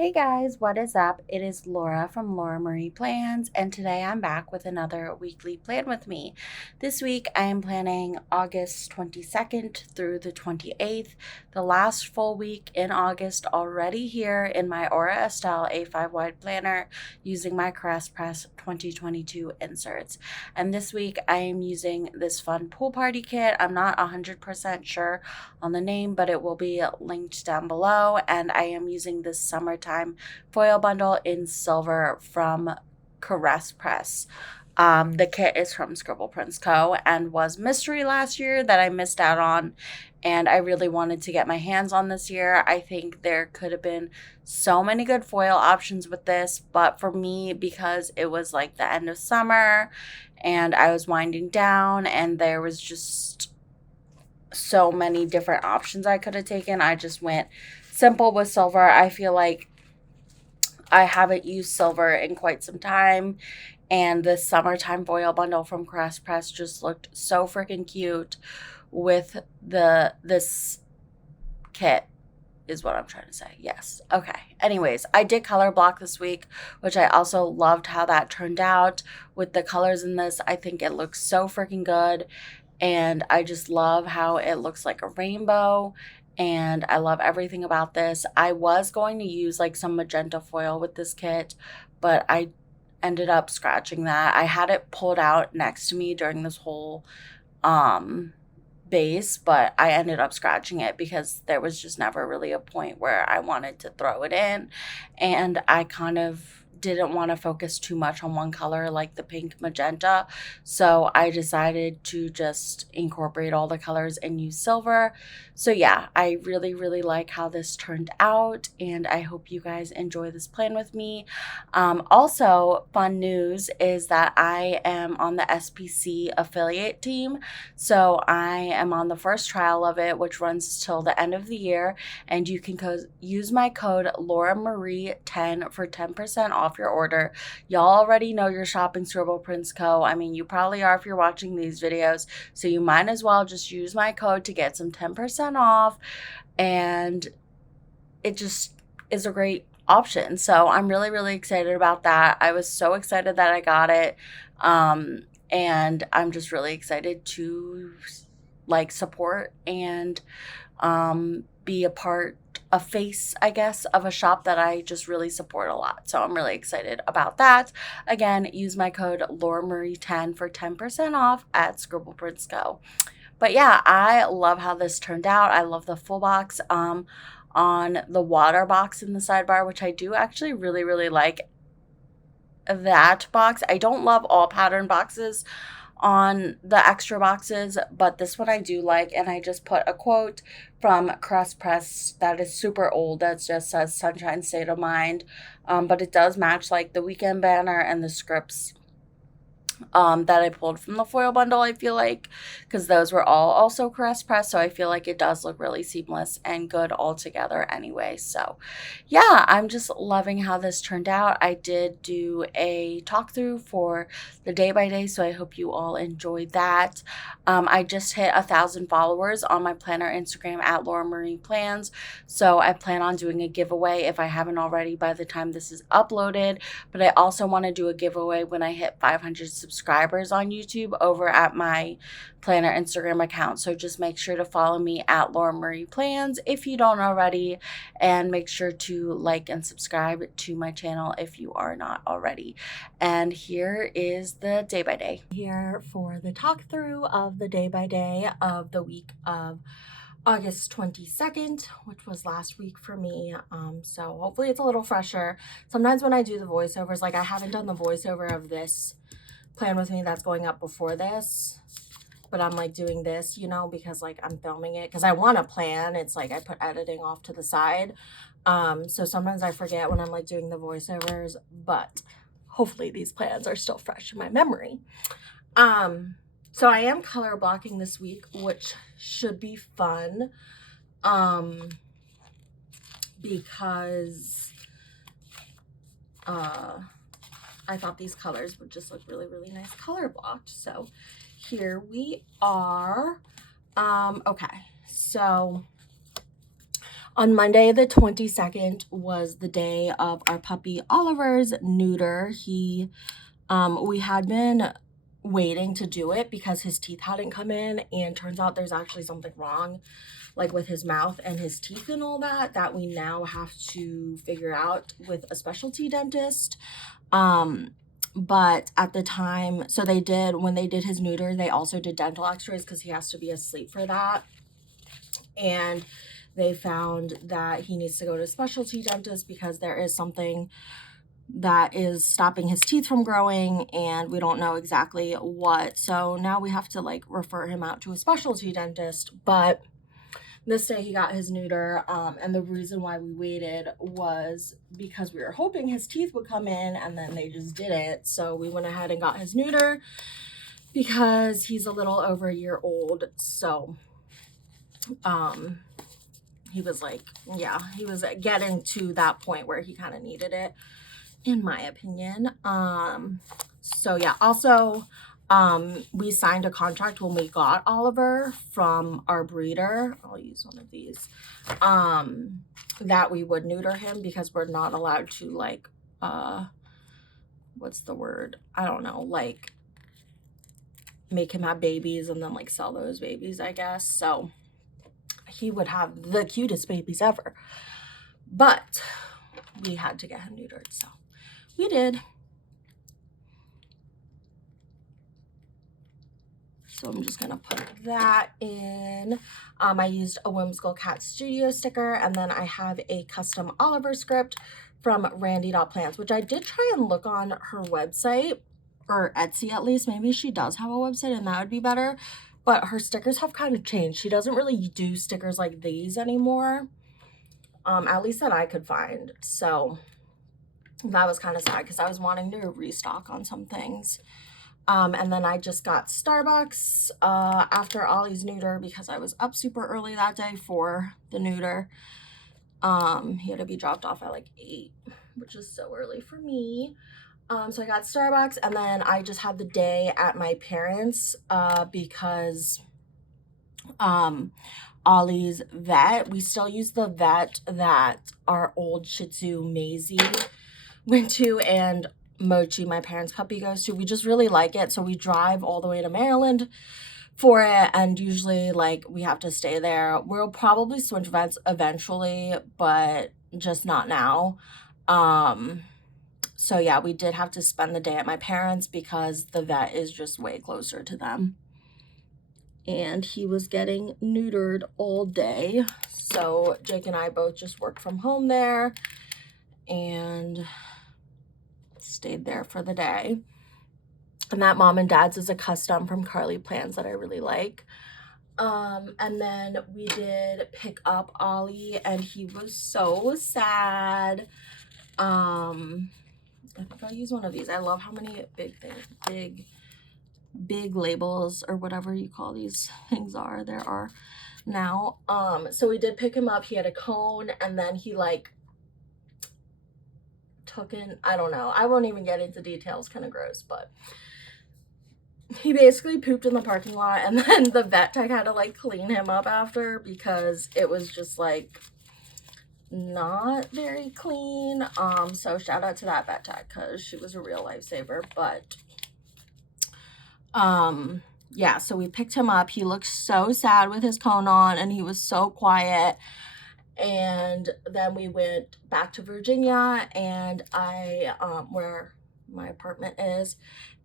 Hey guys, what is up? It is Laura from Laura Marie Plans, and today I'm back with another weekly plan with me. This week I am planning August 22nd through the 28th, the last full week in August already here in my Aura Estelle A5 wide planner using my Press 2022 inserts. And this week I am using this fun pool party kit. I'm not 100% sure on the name, but it will be linked down below. And I am using this summertime foil bundle in silver from Press. The kit is from Scribble Co. and was mystery last year that I missed out on, and I really wanted to get my hands on this year. I think there could have been so many good foil options with this, but for me, because it was like the end of summer and I was winding down and there was just so many different options I could have taken, I just went simple with silver. I feel like I haven't used silver in quite some time, and the summertime foil bundle from Press just looked so freaking cute with this kit is what I'm trying to say. Yes. Okay. Anyways, I did color block this week, which I also loved how that turned out with the colors in this. I think it looks so freaking good, and I just love how it looks like a rainbow, and I love everything about this. I was going to use like some magenta foil with this kit, but I ended up scratching that. I had it pulled out next to me during this whole base, but I ended up scratching it because there was just never really a point where I wanted to throw it in, and I kind of didn't want to focus too much on one color like the pink magenta, so I decided to just incorporate all the colors and use silver. So yeah, I really like how this turned out, and I hope you guys enjoy this plan with me. Also, fun news is that I am on the SPC affiliate team, so I am on the first trial of it, which runs till the end of the year, and you can use my code LauraMarie10 for 10% off your order. Y'all already know you're shopping Scribble Co. I mean, you probably are if you're watching these videos, so you might as well just use my code to get some 10% off, and it just is a great option. So I'm really excited about that. I was so excited that I got it, and I'm just really excited to like support and be a face, I guess, of a shop that I just really support a lot. So I'm really excited about that. Again, use my code LauraMarie10 for 10% off at Scribble Co. But yeah, I love how this turned out. I love the full box on the water box in the sidebar, which I do actually really like that box. I don't love all pattern boxes on the extra boxes, but this one I do like, and I just put a quote from Press that is super old that just says Sunshine State of Mind, but it does match like the weekend banner and the scripts that I pulled from the foil bundle, I feel like, because those were all also Press, so I feel like it does look really seamless and good all together anyway. So yeah, I'm just loving how this turned out. I did do a talk through for the day by day, so I hope you all enjoyed that. I just hit 1,000 followers on my planner Instagram at Laura Marie Plans, so I plan on doing a giveaway if I haven't already by the time this is uploaded, but I also want to do a giveaway when I hit 500 subscribers on YouTube over at my planner Instagram account. So just make sure to follow me at Laura Marie Plans if you don't already, and make sure to like and subscribe to my channel if you are not already. And here is the day by day. Here for the talk through of the day by day of the week of August 22nd, which was last week for me. So hopefully it's a little fresher. Sometimes when I do the voiceovers, like I haven't done the voiceover of this plan with me that's going up before this, but I'm like doing this, you know, because like I'm filming it because I want to plan. It's like I put editing off to the side. So sometimes I forget when I'm like doing the voiceovers, but hopefully these plans are still fresh in my memory. So I am color blocking this week, which should be fun, because I thought these colors would just look really nice color blocked. So here we are. Okay, so On Monday, the 22nd, was the day of our puppy Oliver's neuter. We had been waiting to do it because his teeth hadn't come in, and turns out there's actually something wrong, like with his mouth and his teeth and all that we now have to figure out with a specialty dentist. But at the time, so when they did his neuter, they also did dental x-rays because he has to be asleep for that. And they found that he needs to go to a specialty dentist because there is something that is stopping his teeth from growing, and we don't know exactly what. So now we have to like refer him out to a specialty dentist. But this day he got his neuter, and the reason why we waited was because we were hoping his teeth would come in, and then they just didn't. So we went ahead and got his neuter because he's a little over a year old. So he was like, yeah, he was getting to that point where he kind of needed it, in my opinion. So yeah, also we signed a contract when we got Oliver from our breeder. I'll use one of these, that we would neuter him because we're not allowed to, like, what's the word? I don't know, like make him have babies and then like sell those babies, I guess. So he would have the cutest babies ever, but we had to get him neutered, so we did. So I'm just gonna put that in. I used a Whimsical Cat Studio sticker, and then I have a custom Oliver script from Randy.plants, which I did try and look on her website, or Etsy at least. Maybe she does have a website and that would be better, but her stickers have kind of changed. She doesn't really do stickers like these anymore, at least that I could find. So that was kind of sad because I was wanting to restock on some things. And then I just got Starbucks after Ollie's neuter because I was up super early that day for the neuter. He had to be dropped off at like 8, which is so early for me. So I got Starbucks, and then I just had the day at my parents' because Ollie's vet, we still use the vet that our old Shih Tzu Maisie went to, and Mochi, my parents' puppy, goes to. We just really like it, so we drive all the way to Maryland for it, and usually like we have to stay there. We'll probably switch vets eventually, but just not now. So yeah, we did have to spend the day at my parents because the vet is just way closer to them, and he was getting neutered all day. So Jake and I both just worked from home there and stayed there for the day. And that Mom and Dad's is a custom from Carly Plans that I really like. And then we did pick up Ollie, and he was so sad. I think I'll use one of these. I love how many big labels, or whatever you call these things, there are now. So we did pick him up. He had a cone, and then he like took in, I don't know, I won't even get into details, kind of gross, but he basically pooped in the parking lot, and then the vet tech had to like clean him up after because it was just like not very clean. So shout out to that vet tech because she was a real lifesaver. But yeah, so we picked him up. He looked so sad with his cone on, and he was so quiet. And then we went back to Virginia, and I where my apartment is,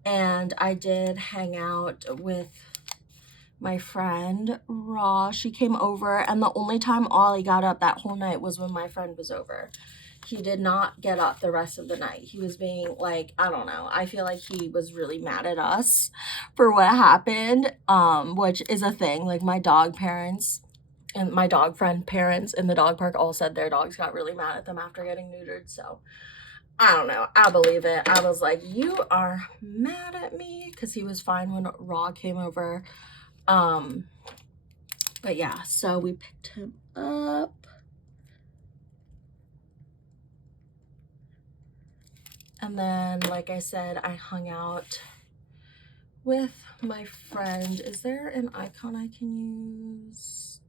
and I did hang out with my friend Raw. She came over, and the only time Ollie got up that whole night was when my friend was over. He did not get up the rest of the night. He was being like, I don't know, I feel like he was really mad at us for what happened, which is a thing. Like my dog parents and my dog friend parents in the dog park all said their dogs got really mad at them after getting neutered. So I don't know, I believe it. I was like, you are mad at me, because he was fine when Raw came over. But yeah, so we picked him up. And then, like I said, I hung out with my friend. Is there an icon I can use?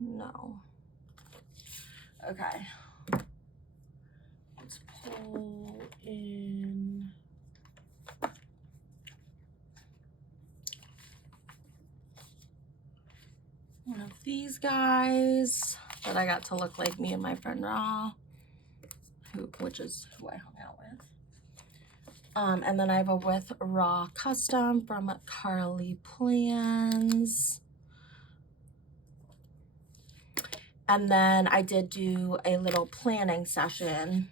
No. Okay. Let's pull in. One of these guys that I got to look like me and my friend Raw, which is who I hung out with. And then I have a with Raw custom from Carly Plans. And then I did do a little planning session.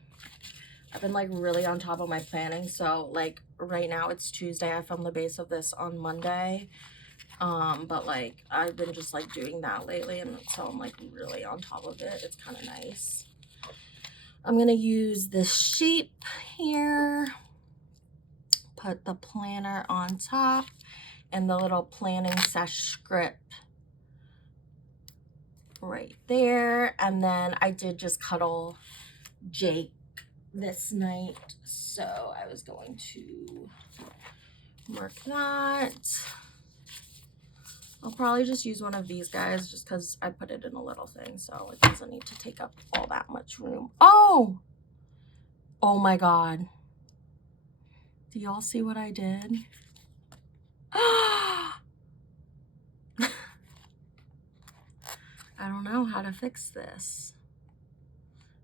I've been like really on top of my planning. So like right now it's Tuesday. I filmed the base of this on Monday. But like I've been just like doing that lately, and so I'm like really on top of it. It's kind of nice. I'm gonna use this shape here, put the planner on top and the little planning sesh script right there. And then I did just cuddle Jake this night, so I was going to mark that. I'll probably just use one of these guys just because I put it in a little thing, so it doesn't need to take up all that much room. Oh my god, do y'all see what I did? I don't know how to fix this.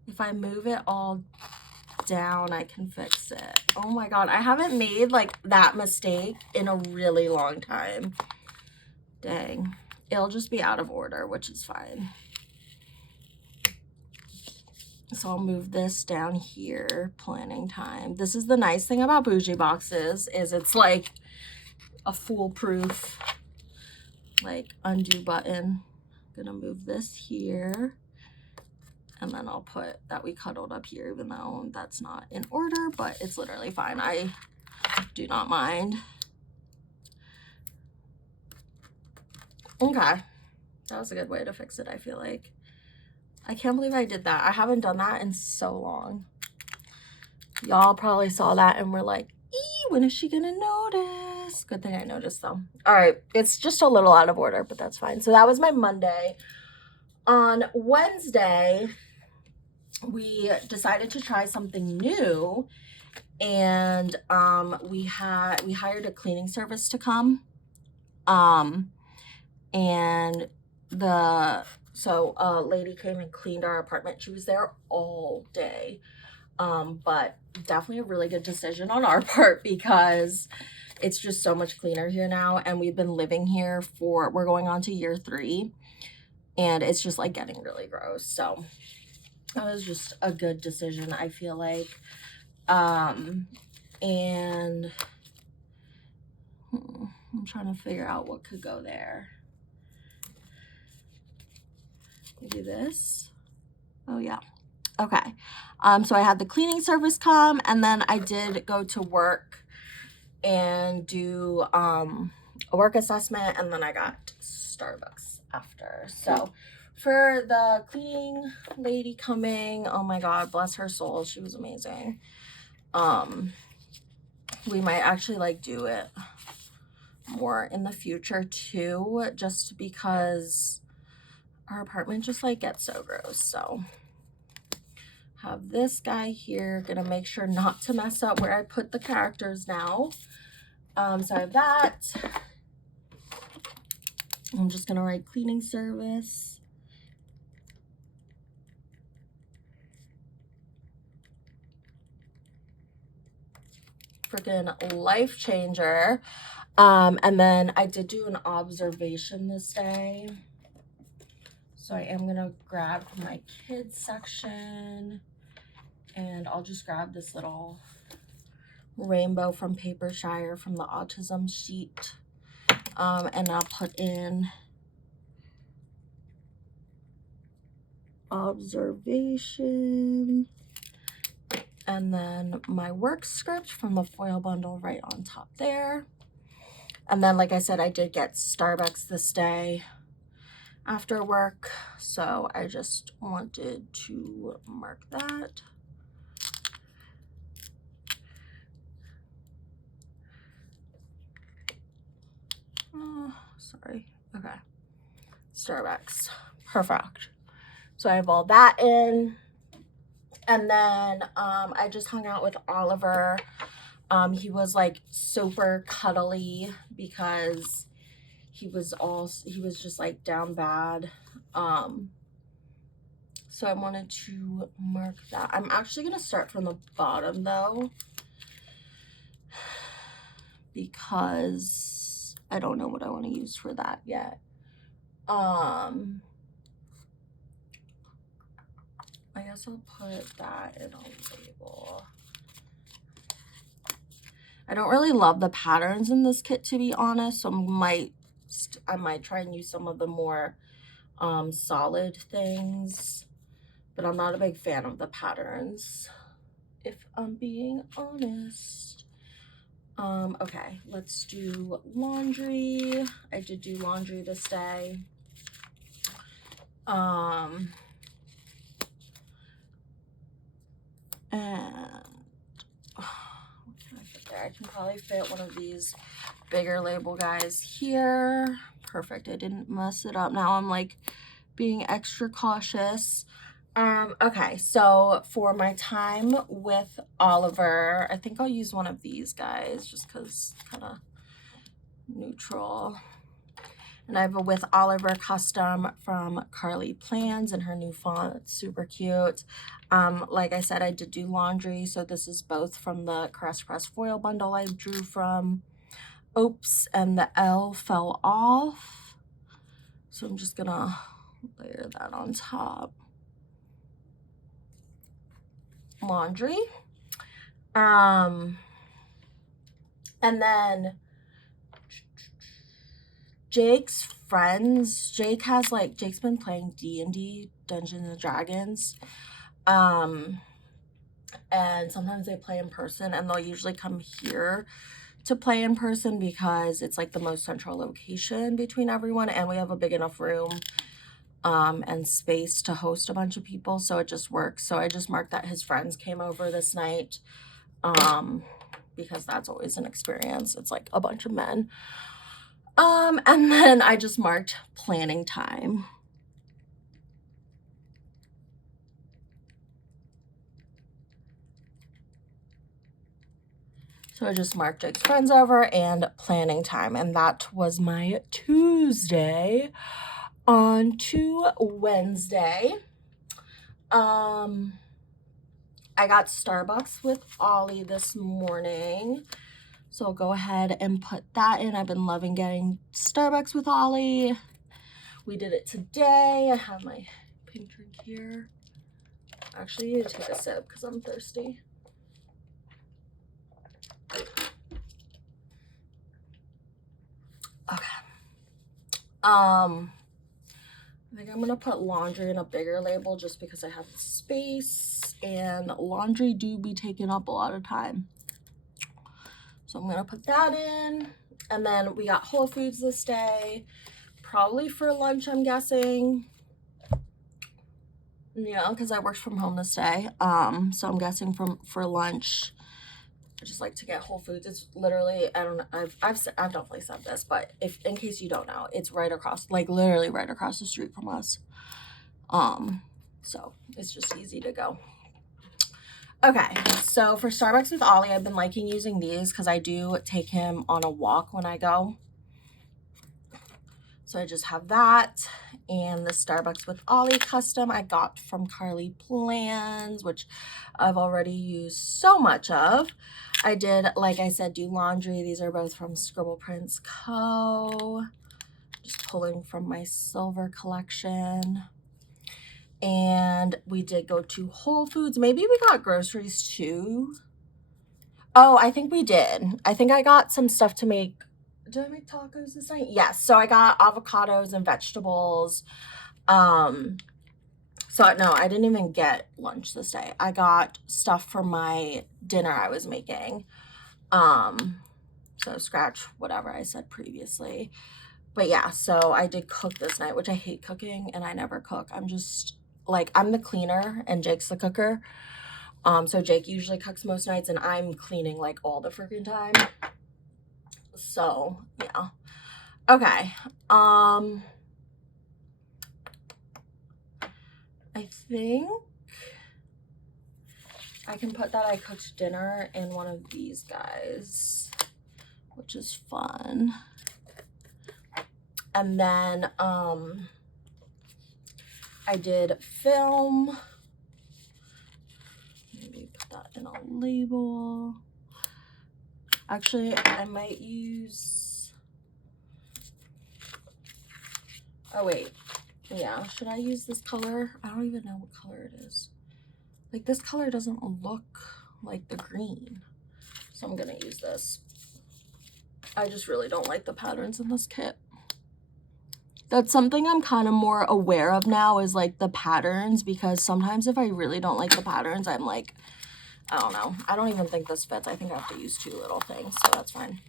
If I move it all down, I can fix it. Oh my god, I haven't made like that mistake in a really long time. Dang. It'll just be out of order, which is fine. So I'll move this down here, planning time. This is the nice thing about bougie boxes, is it's like a foolproof like undo button. I'm gonna move this here, and then I'll put that we cuddled up here, even though that's not in order, but it's literally fine. I do not mind. Okay, that was a good way to fix it, I feel like. I can't believe I did that. I haven't done that in so long. Y'all probably saw that and were like, ee, when is she gonna notice? Good thing I noticed though. All right, it's just a little out of order, but that's fine. So that was my Monday. On Wednesday, we decided to try something new, and we hired a cleaning service to come. And so a lady came and cleaned our apartment. She was there all day. But definitely a really good decision on our part, because it's just so much cleaner here now, and we've been living here we're going on to year 3, and it's just like getting really gross. So that was just a good decision, I feel like. And I'm trying to figure out what could go there. Maybe this. Oh yeah. Okay. So I had the cleaning service come, and then I did go to work and do a work assessment, and then I got Starbucks after. So for the cleaning lady coming, oh my god, bless her soul, she was amazing. We might actually like do it more in the future too, just because our apartment just like gets so gross. So have this guy here, gonna make sure not to mess up where I put the characters now. So I have that. I'm just gonna write cleaning service. Freaking life changer. And then I did do an observation this day. So I am gonna grab my kids section, and I'll just grab this little rainbow from Paper Shire from the autism sheet. And I'll put in observation, and then my work script from the foil bundle right on top there. And then, like I said, I did get Starbucks this day after work, so I just wanted to mark that. Oh, sorry. Okay. Starbucks. Perfect. So I have all that in. And then I just hung out with Oliver. He was like super cuddly because he was just like down bad. So I wanted to mark that. I'm actually gonna start from the bottom though, because I don't know what I want to use for that yet. I guess I'll put that in a label. I don't really love the patterns in this kit, to be honest, so I might try and use some of the more solid things, but I'm not a big fan of the patterns, if I'm being honest. Okay, let's do laundry. I did do laundry this day. And what can I fit there? I can probably fit one of these bigger label guys here. Perfect. I didn't mess it up. Now I'm like being extra cautious. Okay, so for my time with Oliver, I think I'll use one of these guys just because kind of neutral. And I have a With Oliver custom from Carly Plans in her new font. It's super cute. Like I said, I did do laundry, so this is both from the Caress Press foil bundle I drew from. Oops, and the L fell off. So I'm just gonna layer that on top. Laundry. And then Jake's friends. Jake's been playing D&D, Dungeons and Dragons. And sometimes they play in person, and they'll usually come here to play in person because it's like the most central location between everyone, and we have a big enough room and space to host a bunch of people, so it just works. So I just marked that his friends came over this night, because that's always an experience. It's like a bunch of men. And then I just marked planning time. So I just marked Jake's friends over and planning time, and that was my Tuesday. On to Wednesday. I got Starbucks with Ollie this morning, so I'll go ahead and put that in. I've been loving getting Starbucks with Ollie. We did it today. I have my pink drink here. Actually, I need to take a sip because I'm thirsty. Okay. I think I'm gonna put laundry in a bigger label just because I have space, and laundry do be taking up a lot of time. So I'm gonna put that in. And then we got Whole Foods this day, probably for lunch, I'm guessing. Yeah, because I worked from home this day. So I'm guessing for lunch. I just like to get Whole Foods. It's literally, I don't know, I've definitely said this, but if in case you don't know, it's right across, like literally right across the street from us. So it's just easy to go. Okay, so for Starbucks with Ollie, I've been liking using these because I do take him on a walk when I go. So I just have that, and the Starbucks with Ollie custom I got from Carly Plans, which I've already used so much of. I did, like I said, do laundry. These are both from Scribble Prints Co. Just pulling from my silver collection. And we did go to Whole Foods. Maybe we got groceries too. Oh, I think we did. I think I got some stuff to make. Did I make tacos this night? Yes. So I got avocados and vegetables. So no, I didn't even get lunch this day. I got stuff for my dinner I was making. So scratch whatever I said previously. But yeah, so I did cook this night, which I hate cooking and I never cook. I'm just like, I'm the cleaner and Jake's the cooker. So Jake usually cooks most nights and I'm cleaning like all the freaking time. So yeah. Okay. I think I can put that I cooked dinner in one of these guys, which is fun. And then I did film. Maybe put that in a label. Actually, I might use, oh wait, yeah, should I use this color? I don't even know what color it is. Like, this color doesn't look like the green, so I'm gonna use this. I just really don't like the patterns in this kit. That's something I'm kind of more aware of now, is like the patterns, because sometimes if I really don't like the patterns, I'm like, I don't know. I don't even think this fits. I think I have to use 2 little things, so that's fine.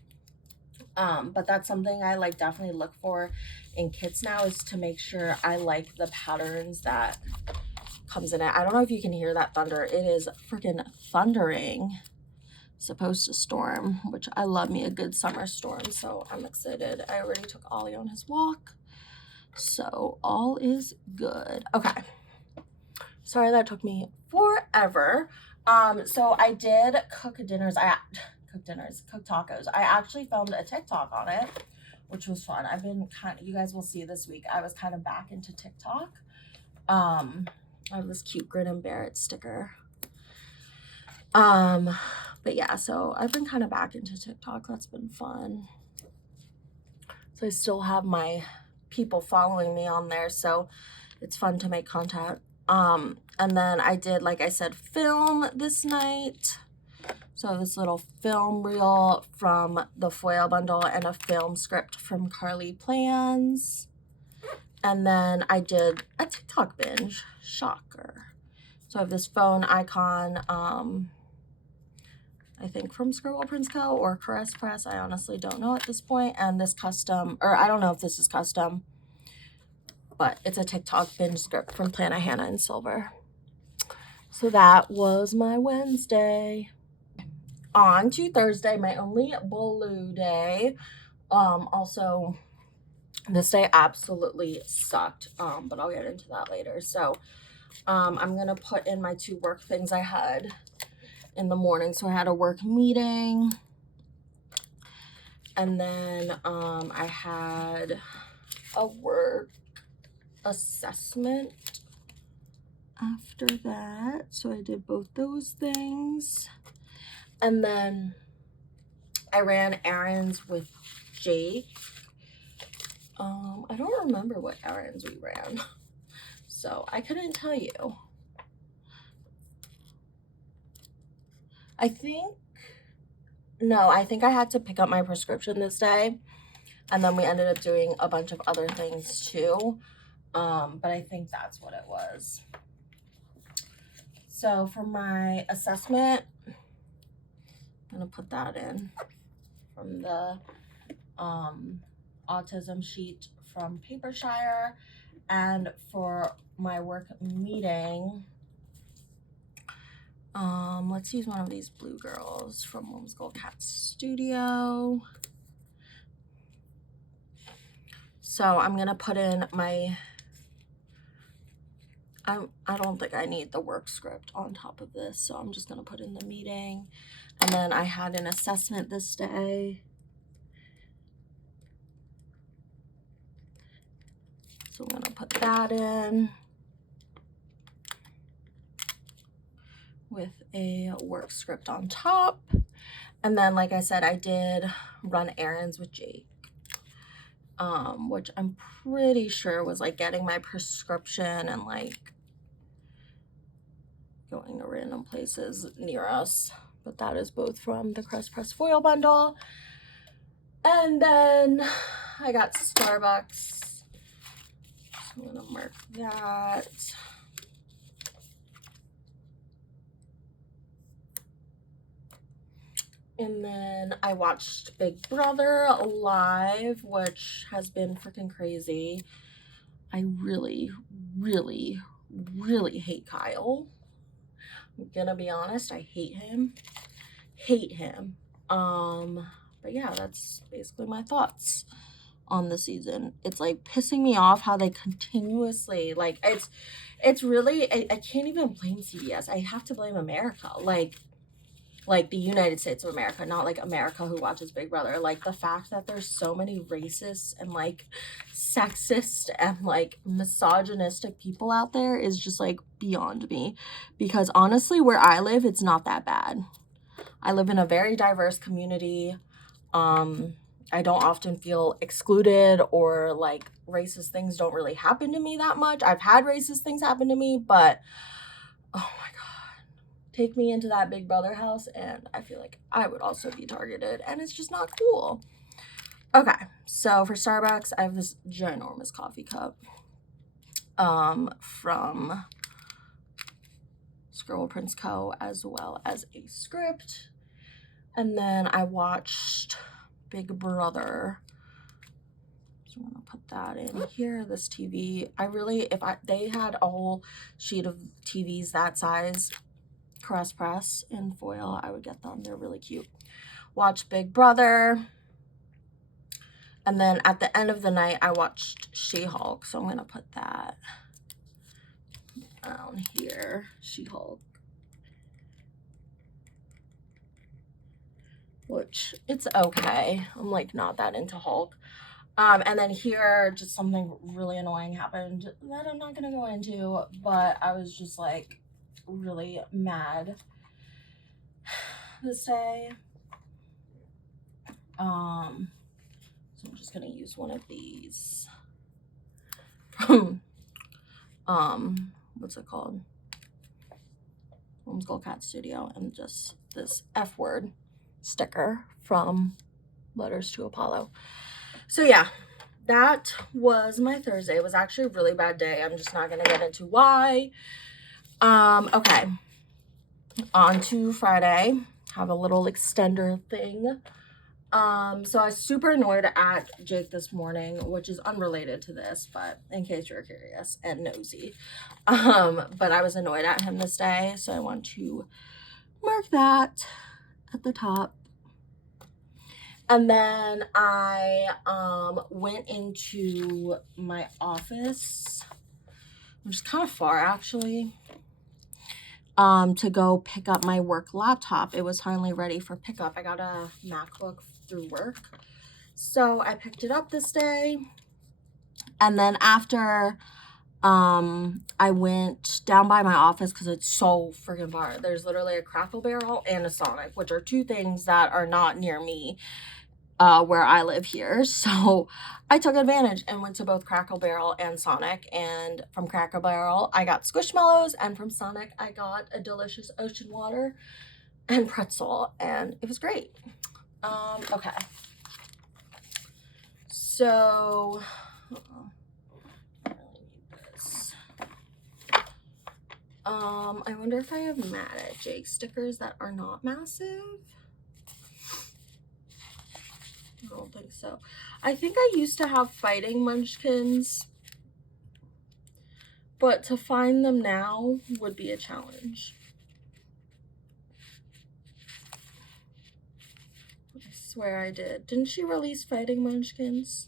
But that's something I like definitely look for in kits now, is to make sure I like the patterns that comes in it. I don't know if you can hear that thunder. It is freaking thundering. Supposed to storm, which I love me a good summer storm, so I'm excited. I already took Ollie on his walk, so all is good. Okay, sorry that took me forever. So I did cook tacos. I actually filmed a TikTok on it, which was fun. I've been you guys will see this week, I was kind of back into TikTok. I have this cute Grin and Bear It sticker. But yeah, so I've been kind of back into TikTok. That's been fun. So I still have my people following me on there, so it's fun to make content. And then I did, like I said, film this night. So this little film reel from the foil bundle and a film script from Carly Plans. And then I did a TikTok binge. Shocker. So I have this phone icon, I think from Scribble Prince Co. or Caress Press. I honestly don't know at this point. And this custom, or I don't know if this is custom, but it's a TikTok binge script from Plana Hannah in silver. So that was my Wednesday. On to Thursday, my only blue day. Also, this day absolutely sucked, but I'll get into that later. So I'm gonna put in my 2 work things I had in the morning. So I had a work meeting, and then I had a work assessment after that. So I did both those things, and then I ran errands with Jake. I don't remember what errands we ran, so I couldn't tell you. I think I had to pick up my prescription this day, and then we ended up doing a bunch of other things too. But I think that's what it was. So for my assessment, I'm gonna put that in from the autism sheet from Papershire. And for my work meeting, let's use one of these blue girls from Homeschool Cat Studio. So I'm gonna put in my, I don't think I need the work script on top of this, so I'm just gonna put in the meeting. And then I had an assessment this day. So I'm gonna put that in with a work script on top. And then, like I said, I did run errands with Jake, which I'm pretty sure was like getting my prescription and like going to random places near us. But that is both from the Crest Press foil bundle. And then I got Starbucks. So I'm gonna mark that. And then I watched Big Brother live, which has been freaking crazy. I really, really, really hate Kyle. I'm gonna be honest, I hate him. Hate him. But yeah, that's basically my thoughts on the season. It's like pissing me off how they continuously, like, it's really, I can't even blame CBS. I have to blame America. Like the United States of America, not like America who watches Big Brother. Like the fact that there's so many racist and like sexist and like misogynistic people out there is just like beyond me. Because honestly, where I live, it's not that bad. I live in a very diverse community. I don't often feel excluded, or like racist things don't really happen to me that much. I've had racist things happen to me, but oh my God, take me into that Big Brother house and I feel like I would also be targeted, and it's just not cool. Okay, so for Starbucks, I have this ginormous coffee cup from Scribble Prince Co., as well as a script. And then I watched Big Brother. So I'm gonna put that in here. This TV, they had a whole sheet of TVs that size, press in foil, I would get them. They're really cute. Watch Big Brother. And then at the end of the night, I watched She-Hulk. So I'm gonna put that down here. She-Hulk. Which, it's okay. I'm like not that into Hulk. And then here, just something really annoying happened that I'm not gonna go into, but I was just like really mad this day. So I'm just gonna use one of these. What's it called? Homeschool Cat Studio, and just this F word sticker from Letters to Apollo. So yeah, that was my Thursday. It was actually a really bad day. I'm just not gonna get into why. Okay. On to Friday. Have a little extender thing. So I was super annoyed at Jake this morning, which is unrelated to this, but in case you're curious and nosy. But I was annoyed at him this day, so I want to mark that at the top. And then I went into my office, which is kind of far actually, to go pick up my work laptop. It was finally ready for pickup. I got a MacBook through work, so I picked it up this day. And then after I went down by my office because it's so freaking far. There's literally a Crackle Barrel and a Sonic, which are two things that are not near me where I live here. So I took advantage and went to both Crackle Barrel and Sonic. And from Crackle Barrel, I got Squishmallows, and from Sonic, I got a delicious ocean water and pretzel, and it was great. Okay. So, I really need this. I wonder if I have Mad at Jake stickers that are not massive. I don't think so. I think I used to have Fighting Munchkins, but to find them now would be a challenge. I swear I did. Didn't she release Fighting Munchkins?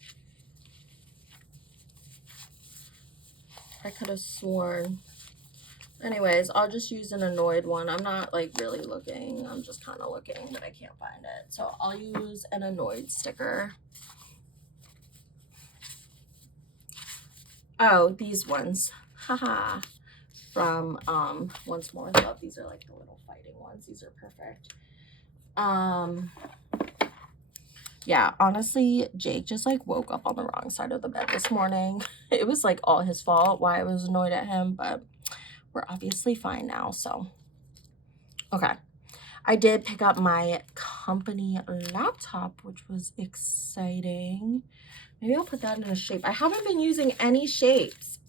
I could have sworn. Anyways, I'll just use an annoyed one. I'm not like really looking. I'm just kind of looking, but I can't find it. So I'll use an annoyed sticker. Oh, these ones. Haha. From Once More Love. These are like the little fighting ones. These are perfect. Yeah, honestly, Jake just like woke up on the wrong side of the bed this morning. It was like all his fault why I was annoyed at him, but we're obviously fine now, so. Okay. I did pick up my company laptop, which was exciting. Maybe I'll put that in a shape. I haven't been using any shapes.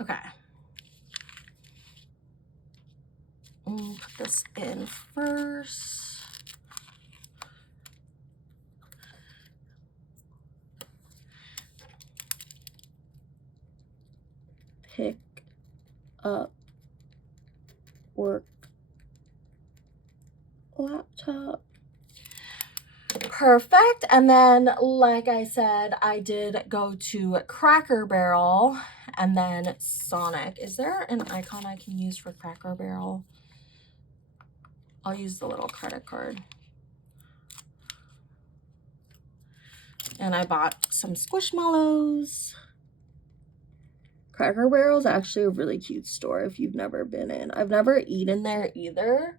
Okay. Put this in first. Pick up work laptop. Perfect. And then, like I said, I did go to Cracker Barrel and then Sonic. Is there an icon I can use for Cracker Barrel? I'll use the little credit card. And I bought some Squishmallows. Cracker Barrel is actually a really cute store if you've never been in. I've never eaten there either.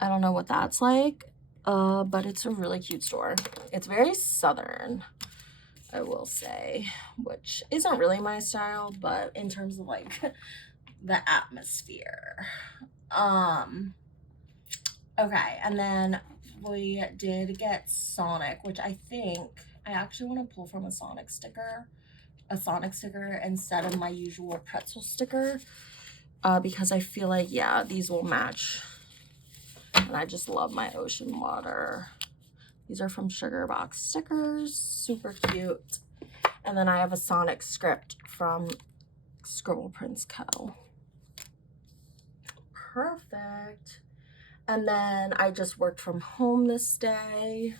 I don't know what that's like, but it's a really cute store. It's very southern, I will say, which isn't really my style, but in terms of like the atmosphere. Okay, and then we did get Sonic, which I think I actually want to pull from a Sonic sticker instead of my usual pretzel sticker, because I feel like, yeah, these will match. And I just love my ocean water. These are from Sugar Box Stickers, super cute. And then I have a Sonic script from Scribble Prince Co. Perfect. And then I just worked from home this day,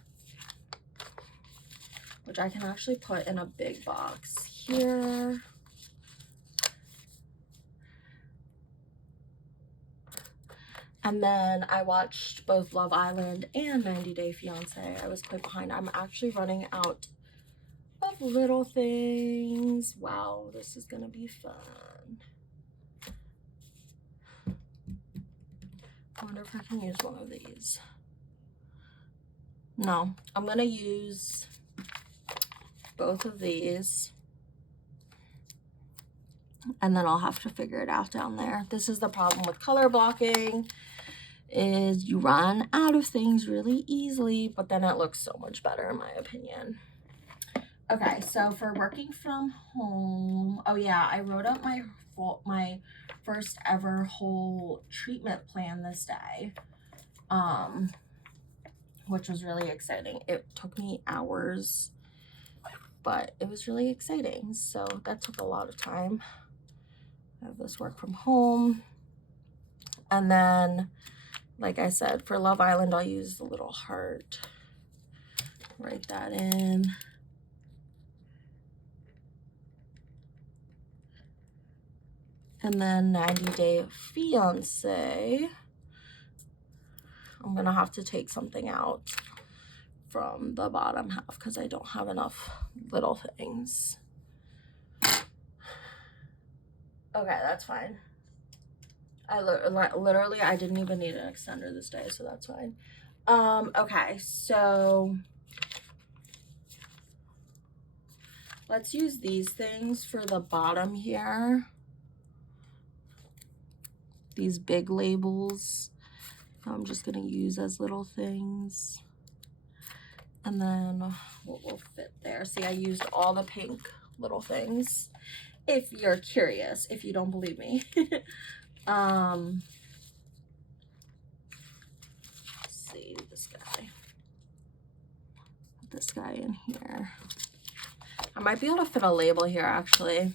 which I can actually put in a big box here. And then I watched both Love Island and 90 Day Fiancé. I was quite behind. I'm actually running out of little things. Wow, this is gonna be fun. I wonder if I can use one of these. No, I'm gonna use both of these. And then I'll have to figure it out down there. This is the problem with color blocking, is you run out of things really easily, but then it looks so much better in my opinion. Okay, so for working from home, oh yeah, I wrote up my first ever whole treatment plan this day, which was really exciting. It took me hours, but it was really exciting. So that took a lot of time. I have this work from home. And then, like I said, for Love Island, I'll use the little heart. Write that in. And then 90 Day Fiancé, I'm gonna have to take something out from the bottom half because I don't have enough little things. Okay, that's fine. I literally, I didn't even need an extender this day, so that's fine. Okay, so let's use these things for the bottom here. These big labels, I'm just gonna use as little things. And then what will fit there? See, I used all the pink little things. If you're curious, if you don't believe me. Let's see, this guy. Put this guy in here. I might be able to fit a label here actually.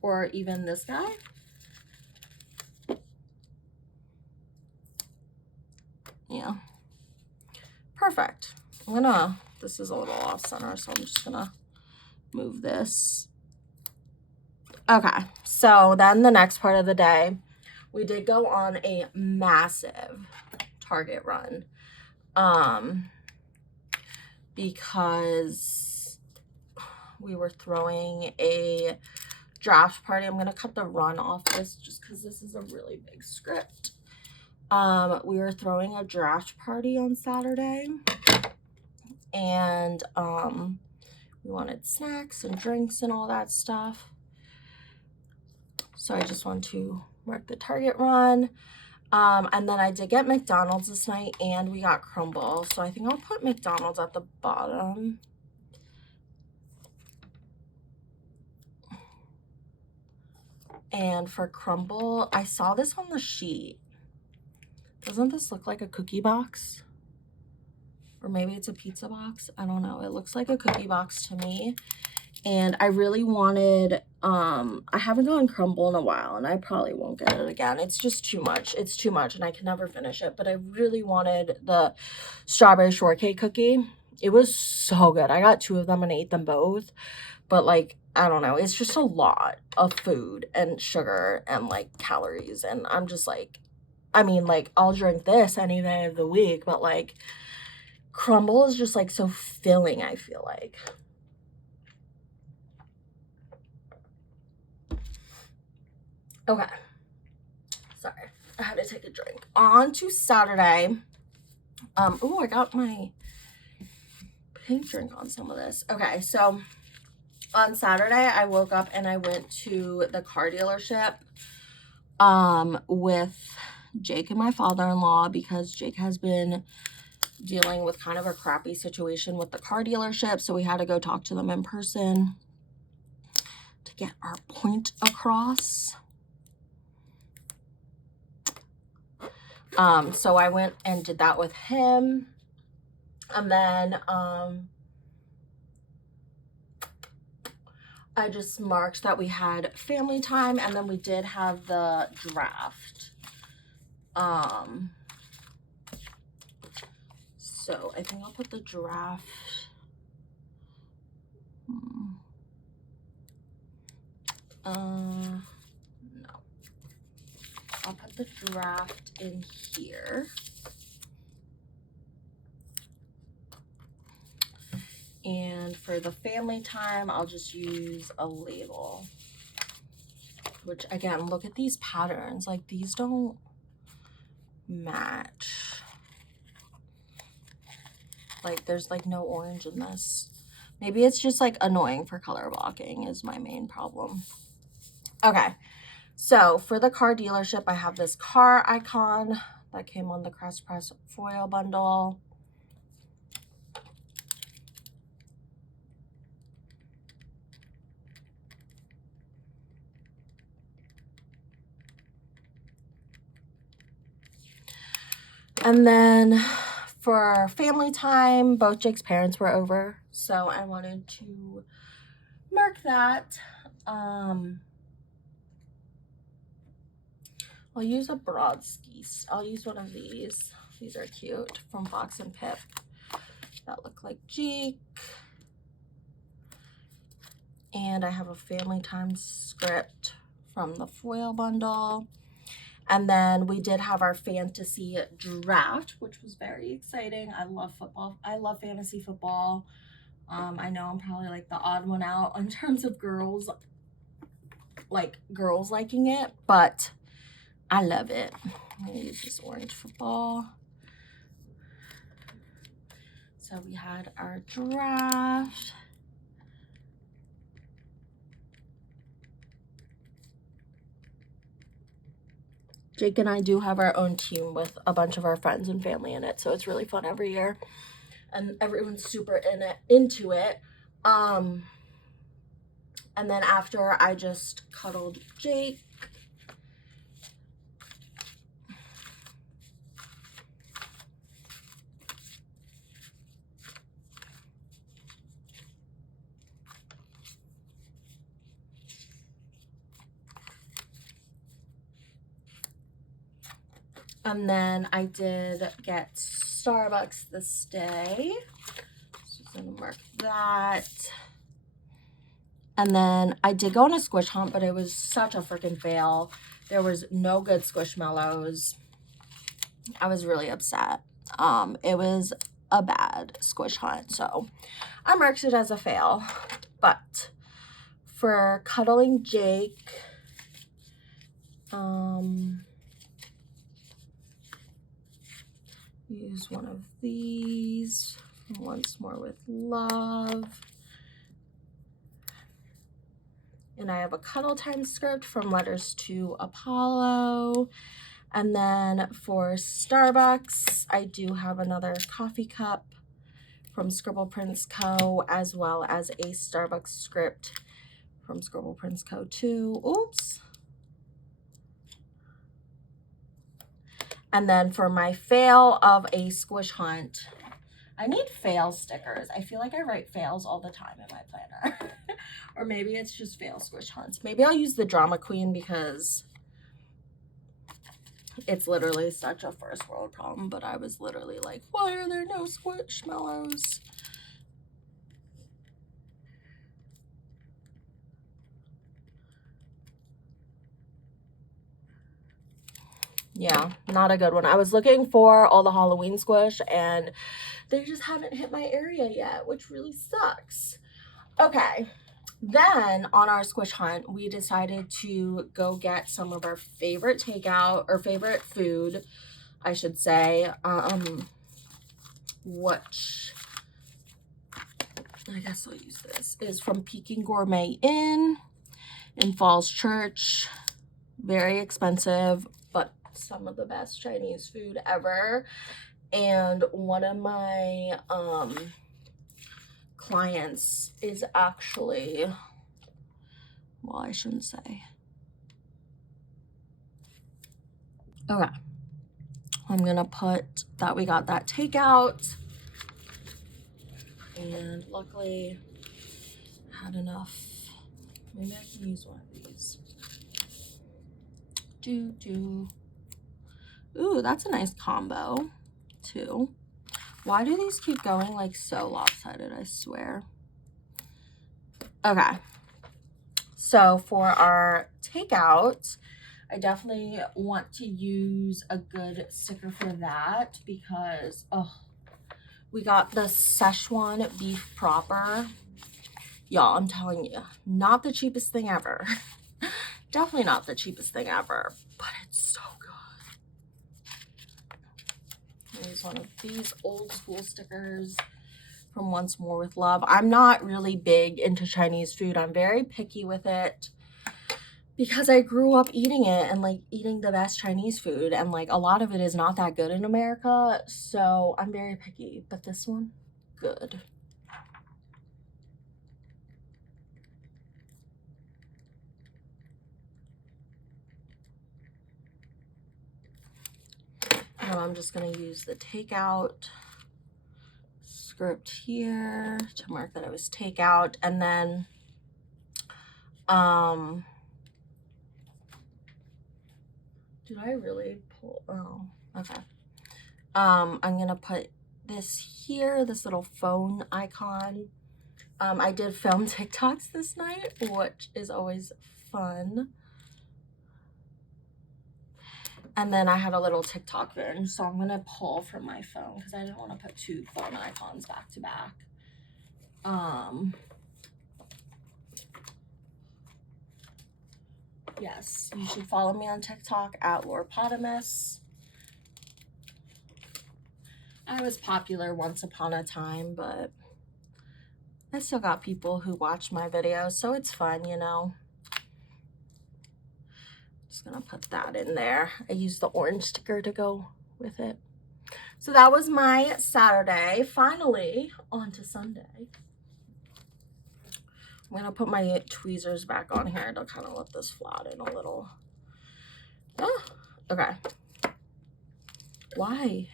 Or even this guy. Yeah. Perfect. This is a little off center, so I'm just gonna move this. Okay, so then the next part of the day, we did go on a massive Target run, because we were throwing a draft party. I'm gonna cut the run off this just because this is a really big script. We were throwing a draft party on Saturday, and we wanted snacks and drinks and all that stuff. So I just want to mark the Target run. And then I did get McDonald's this night, and we got Crumble. So I think I'll put McDonald's at the bottom. And for Crumble, I saw this on the sheet. Doesn't this look like a cookie box? Or maybe it's a pizza box. I don't know. It looks like a cookie box to me. And I really wanted I haven't gotten Crumble in a while, and I probably won't get it again. It's just too much. It's too much, and I can never finish it. But I really wanted the strawberry shortcake cookie. It was so good. I got 2 of them and ate them both. But, like, I don't know. It's just a lot of food and sugar and, like, calories. And I'm just like, I mean, like, I'll drink this any day of the week. But, like, Crumble is just, like, so filling, I feel like. Okay. Sorry. I had to take a drink. On to Saturday. Oh, I got my pink drink on some of this. Okay, so on Saturday, I woke up and I went to the car dealership with Jake and my father-in-law because Jake has been dealing with kind of a crappy situation with the car dealership. So we had to go talk to them in person to get our point across. So I went and did that with him. And then I just marked that we had family time, and then we did have the draft. So I think I'll put the draft. No. I'll put the draft in here. And for the family time, I'll just use a label. Which, again, look at these patterns. Like, these don't match. Like, there's, like, no orange in this. Maybe it's just, like, annoying for color blocking is my main problem. Okay. So, for the car dealership, I have this car icon that came on the Crest Press foil bundle. And then for family time, both Jake's parents were over, so I wanted to mark that. I'll use a Brodsky. I'll use one of these. These are cute from Fox and Pip that look like Jake. And I have a family time script from the foil bundle. And then we did have our fantasy draft, which was very exciting. I love football. I love fantasy football. I know I'm probably like the odd one out in terms of girls liking it, but I love it. I'm gonna use this orange football. So we had our draft. Jake and I do have our own team with a bunch of our friends and family in it, so it's really fun every year, and everyone's super into it. And then after, I just cuddled Jake. And then I did get Starbucks this day. So I'm gonna mark that. And then I did go on a squish hunt, but it was such a freaking fail. There was no good Squishmallows. I was really upset. It was a bad squish hunt, so I marked it as a fail. But for cuddling Jake, use one of these. Once More with Love. And I have a cuddle time script from Letters to Apollo. And then for Starbucks, I do have another coffee cup from Scribble Prince Co., as well as a Starbucks script from Scribble Prince Co. too. Oops. And then for my fail of a squish hunt, I need fail stickers. I feel like I write fails all the time in my planner. Or maybe it's just fail squish hunts. Maybe I'll use the Drama Queen because it's literally such a first world problem. But I was literally like, why are there no squishmallows? Yeah, not a good one. I was looking for all the Halloween squish and they just haven't hit my area yet, which really sucks. Okay, then on our squish hunt, we decided to go get some of our favorite takeout or favorite food, I should say, which I guess I'll use this, is from Peking Gourmet Inn in Falls Church. Very expensive, but some of the best Chinese food ever. And one of my clients is actually, well, I shouldn't say. Okay, I'm gonna put that we got that takeout, and luckily I had enough. Maybe I can use one of these. Ooh, that's a nice combo too. Why do these keep going like so lopsided, I swear? Okay, so for our takeout, I definitely want to use a good sticker for that because, oh, we got the Szechuan beef proper. Y'all, I'm telling you, not the cheapest thing ever. Definitely not the cheapest thing ever, but it's so good. Here's one of these old school stickers from Once More with Love. I'm not really big into Chinese food. I'm very picky with it because I grew up eating it and like eating the best Chinese food, and like a lot of it is not that good in America, so I'm very picky. But this one, good. Now I'm just gonna use the takeout script here to mark that it was takeout, and then did I really pull? Oh, okay. I'm gonna put this here, this little phone icon. I did film TikToks this night, which is always fun. And then I had a little TikTok bin, so I'm gonna pull from my phone because I didn't want to put two phone icons back to back. Yes, you should follow me on TikTok at Lorpotamus. I was popular once upon a time, but I still got people who watch my videos, so it's fun, you know. Just gonna put that in there. I used the orange sticker to go with it. So that was my Saturday. Finally, on to Sunday. I'm gonna put my tweezers back on here to kind of let this flat in a little. Oh, okay. Why?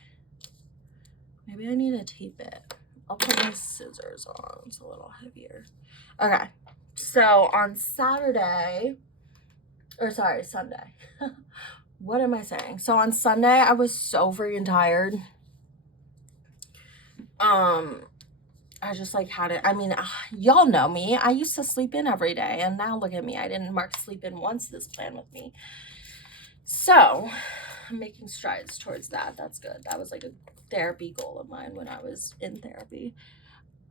Maybe I need to tape it. I'll put my scissors on. It's a little heavier. Okay. So on Saturday, or sorry, Sunday. What am I saying? So on Sunday, I was so freaking tired. I just like had it. I mean, y'all know me. I used to sleep in every day, and now look at me. I didn't mark sleep in once this plan with me. So I'm making strides towards that. That's good. That was like a therapy goal of mine when I was in therapy.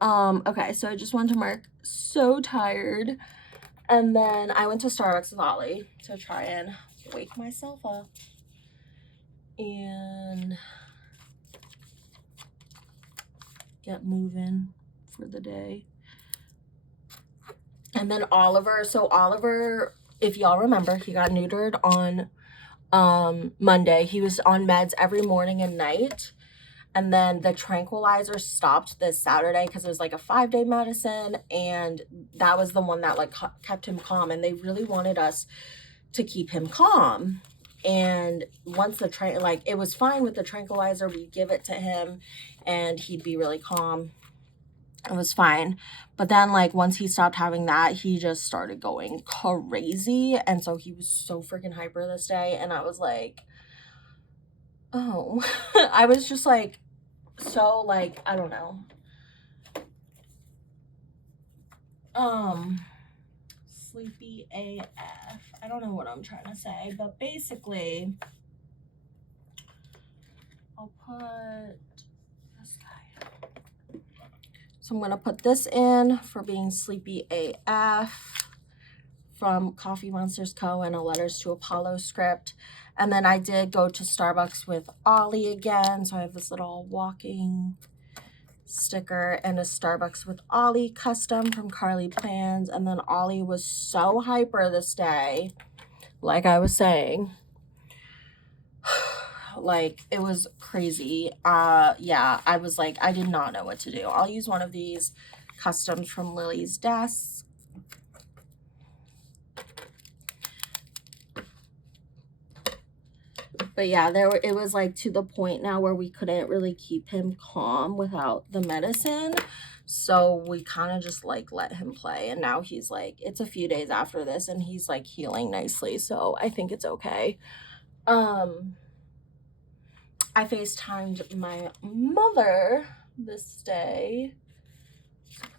Okay, so I just wanted to mark so tired. And then I went to Starbucks with Ollie to try and wake myself up and get moving for the day. And then Oliver, so Oliver, if y'all remember, he got neutered on Monday. He was on meds every morning and night. And then the tranquilizer stopped this Saturday because it was like a 5-day medicine. And that was the one that like kept him calm. And they really wanted us to keep him calm. And once the it was fine with the tranquilizer, we'd give it to him and he'd be really calm. It was fine. But then, like, once he stopped having that, he just started going crazy. And so he was so freaking hyper this day. And I was like, oh, I was just like, so, like, I don't know. Sleepy AF. I don't know what I'm trying to say, but basically, I'll put this guy. So I'm going to put this in for being sleepy AF from Coffee Monsters Co. and a Letters to Apollo script. And then I did go to Starbucks with Ollie again. So I have this little walking sticker and a Starbucks with Ollie custom from Carly Plans. And then Ollie was so hyper this day. Like I was saying, like it was crazy. Yeah, I was like, I did not know what to do. I'll use one of these customs from Lily's desk. But yeah, it was like to the point now where we couldn't really keep him calm without the medicine. So we kind of just like let him play. And now he's like, it's a few days after this and he's like healing nicely. So I think it's okay. I FaceTimed my mother this day.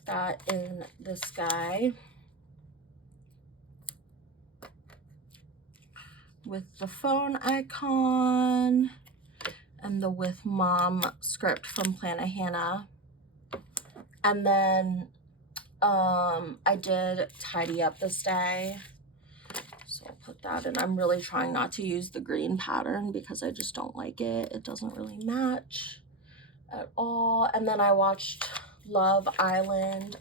Got in this guy with the phone icon and the with mom script from Plana Hannah. And then I did tidy up this day. So I'll put that in. I'm really trying not to use the green pattern because I just don't like it. It doesn't really match at all. And then I watched Love Island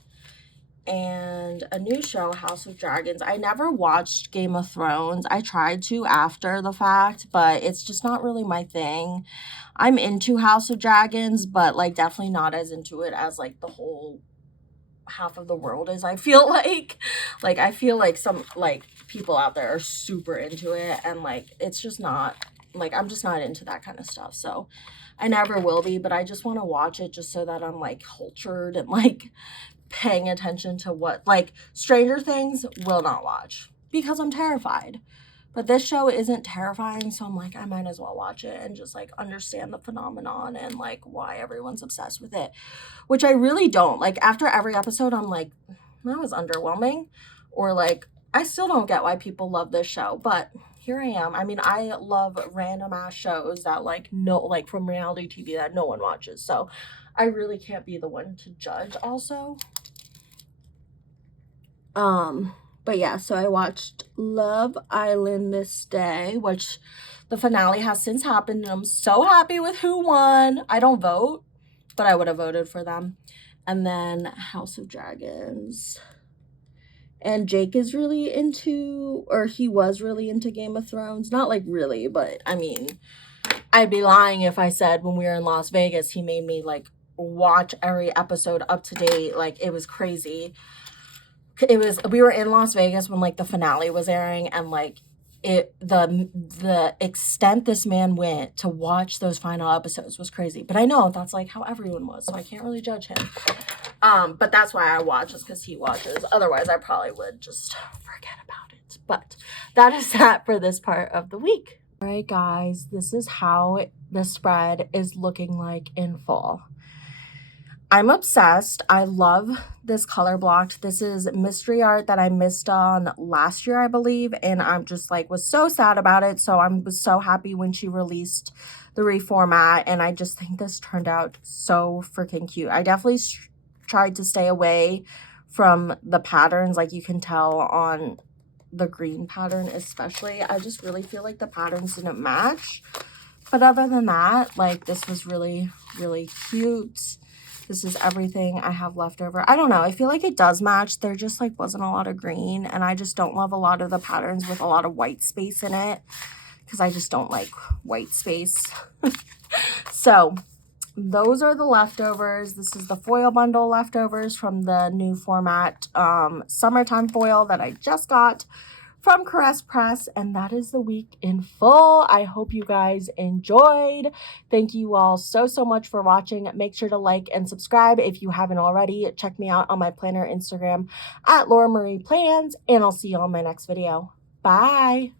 and a new show, House of Dragons. I never watched Game of Thrones. I tried to after the fact, but it's just not really my thing. I'm into House of Dragons, but like definitely not as into it as like the whole half of the world is. I feel like I feel like some like people out there are super into it, and like it's just not like I'm just not into that kind of stuff. So I never will be, but I just want to watch it just so that I'm like cultured and like paying attention to what, like Stranger Things will not watch because I'm terrified. But this show isn't terrifying, so I'm like, I might as well watch it and just like understand the phenomenon and like why everyone's obsessed with it, which I really don't. Like after every episode, I'm like, that was underwhelming, or like, I still don't get why people love this show, but here I am. I mean, I love random ass shows that like no, like from reality TV that no one watches, so I really can't be the one to judge also. But yeah, so I watched Love Island this day, which the finale has since happened, and I'm so happy with who won. I don't vote, but I would have voted for them. And then House of Dragons. And Jake is really into, or he was really into Game of Thrones. Not like really, but I mean, I'd be lying if I said when we were in Las Vegas, he made me like watch every episode up to date. Like it was crazy. We were in Las Vegas when like the finale was airing, and like the extent this man went to watch those final episodes was crazy. But I know that's like how everyone was, so I can't really judge him. But that's why I watch, is because he watches. Otherwise I probably would just forget about it. But that is that for this part of the week. All right guys, this is how the spread is looking like in fall. I'm obsessed. I love this color block. This is mystery art that I missed on last year, I believe, and I'm just like was so sad about it. So I was so happy when she released the reformat, and I just think this turned out so freaking cute. I definitely tried to stay away from the patterns, like you can tell on the green pattern especially. I just really feel like the patterns didn't match. But other than that, like this was really, really cute. This is everything I have left over. I don't know. I feel like it does match. There just like wasn't a lot of green, and I just don't love a lot of the patterns with a lot of white space in it because I just don't like white space. So those are the leftovers. This is the foil bundle leftovers from the new format summertime foil that I just got from Caress Press, and that is the week in full. I hope you guys enjoyed. Thank you all so much for watching. Make sure to like and subscribe if you haven't already. Check me out on my planner Instagram at Laura Marie Plans, and I'll see you on my next video. Bye.